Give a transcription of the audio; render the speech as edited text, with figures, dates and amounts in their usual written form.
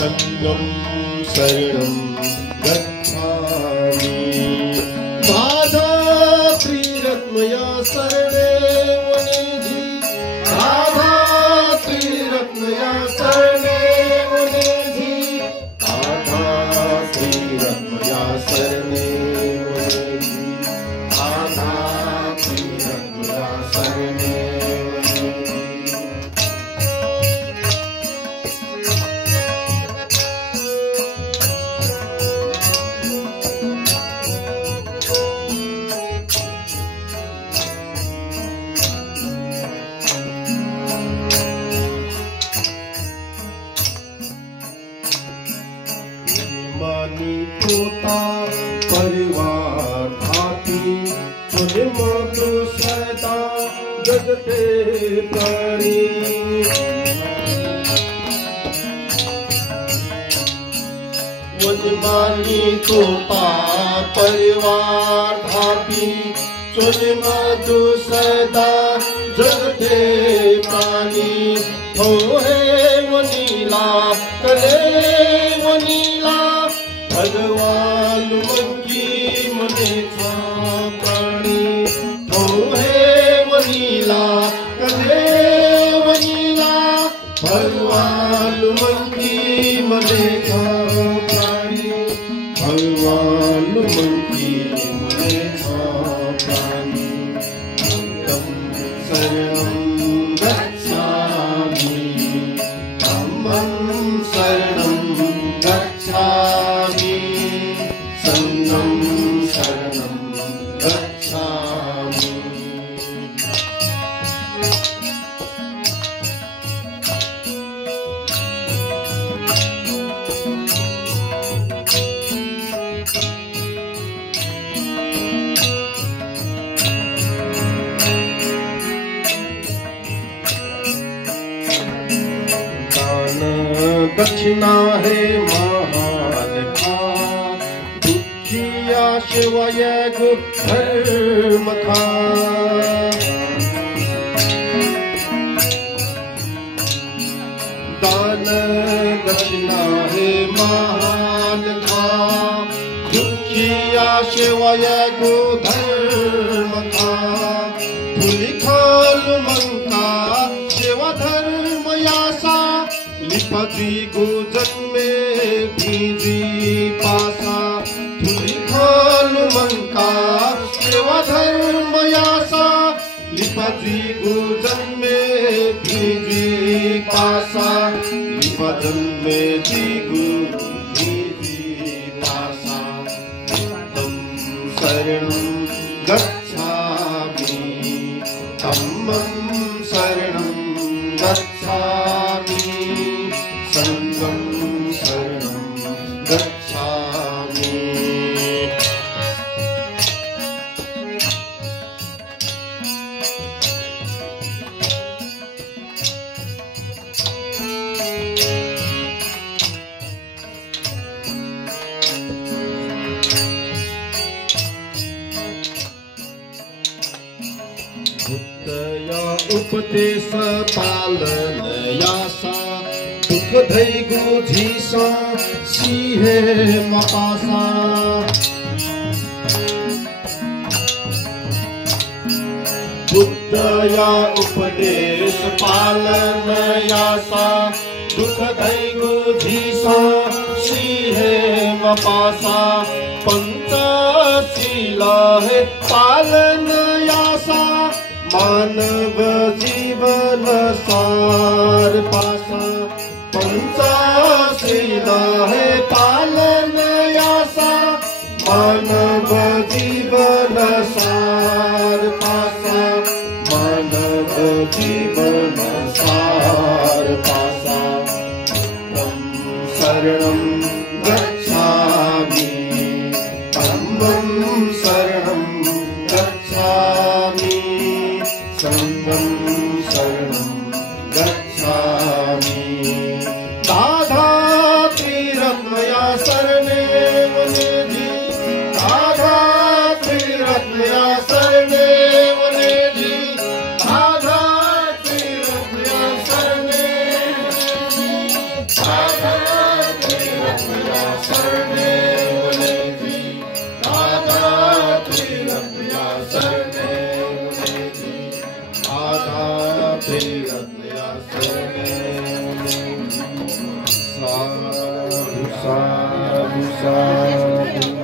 संगम शरणं गच्छामि राधा त्रिरत्नया शरणे मुनिधि राधा त्रिरत्नया शरणे मुनिधि राधा त्रिरत्नया शरणे मुनिधि राधा त्रिरत्नया शरणे परिवार भाती तुझे मधु सदा जगते परी मुझमानी तोता परिवार भाती तुझे मधु सदा जगते प्राणी हो है वो नीला करे वो नीला भगवान मंकी मने प्राणी हो है वनीला कदे वनीला भगवान मंकी मने प्राणी भगवान मंकी मने प्राणी संगम शरणं गच्छामि धम्मं शरणं गच्छामि संगम शरणं गच्छामि दान दक्षिणा है महान का दुखिया शिवाय धर्म का दान दक्षिणा है महान का दुखिया शिवाय धर्म का फुलिखोल मंका सेवा धर्म यासा लिपजी गुजन में भीजी पासा फुलिखोल मंका सेवा धर्म यासा लिपजी गुजन में भीजी पासा लिपजन में भीजी पासा तम शरणं गच्छामि धम्मं शरणं गच्छामि संगम शरणं गच्छामि बुद्धया उपदेश पालन यासा दुख धै गुझीसा सिहे मपासा बुद्धया उपदेश पालन यासा दुख धै गुझीसा सिहे मपासा पंचशीला है पालन यासा मानव जीवन सार पासा पंचशीला है पालन यासा मानव जीवन सार पासा मानव जीवन सार पासा शरणं गच्छामि धम्मं शरणं गच्छामि संगम शरणं गच्छामि राधा त्रिरत्नया शरणे मुनिधि राधा त्रिरत्नया शरणे मुनिधि राधा त्रिरत्नया शरणे राधा श्रीरत्नया शरणे साधु साधु साधु